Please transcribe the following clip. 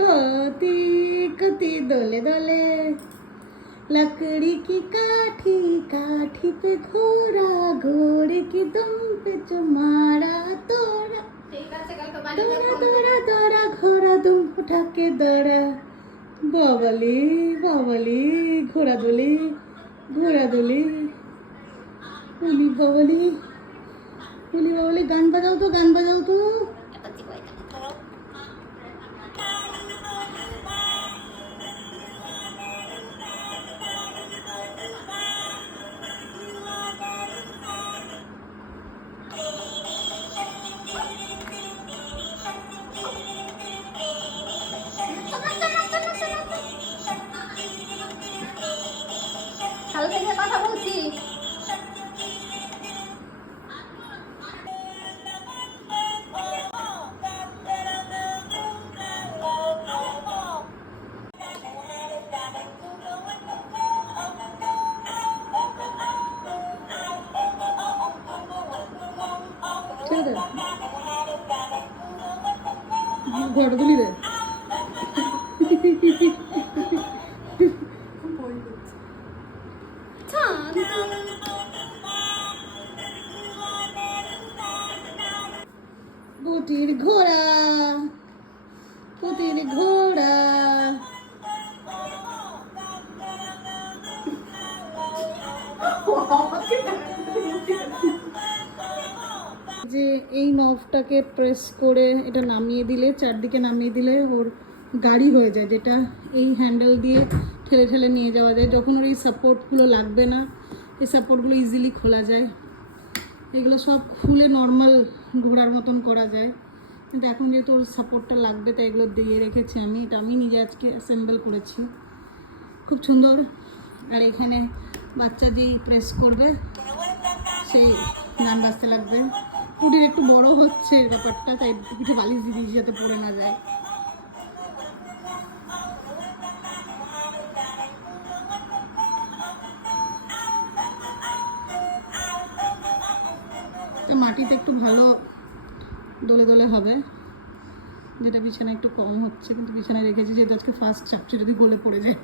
कती कती दोले दोले लकड़ी की काठी काठी पे घोड़ा घोड़े की दुम पे चुमारा तोड़ा तोड़ा तोड़ा तोड़ा घोड़ा दुम उठा के दौड़ा बावली बावली घोड़ा दोली उली बावली गान बजाओ तो কথা বলছি ঘর তুলি রে পুতির ঘোড়া যে এই নবটাকে প্রেস করে এটা নামিয়ে দিলে, চারদিকে নামিয়ে দিলে ওর গাড়ি হয়ে যায়, যেটা এই হ্যান্ডেল দিয়ে ঠেলে ঠেলে নিয়ে যাওয়া যায়। যখন ওর এই সাপোর্টগুলো লাগবে না, এই সাপোর্টগুলো ইজিলি খোলা যায়। এগুলো সব খুলে নর্মাল ঘোড়ার মতন করা যায়, কিন্তু এখন যেহেতু ওর সাপোর্টটা লাগবে তাই এগুলো দিয়ে রেখেছি আমি। এটা আমি নিজে আজকে অ্যাসেম্বল করেছি, খুব সুন্দর। আর এখানে বাচ্চা যেই প্রেস করবে সেই গান বাজতে লাগবে। পুটির একটু বড় হচ্ছে ব্যাপারটা, তাই পিঠে বালিশ দিয়ে দিয়েছি যাতে পড়ে না যায়। মাটিতে একটু ভালো দোলে দোলে হবে, যেটা বিছানা একটু কম হচ্ছে, কিন্তু বিছানায় রেখেছি যেহেতু আজকে ফার্স্ট চাপছে, যদি গলে পড়ে যায়।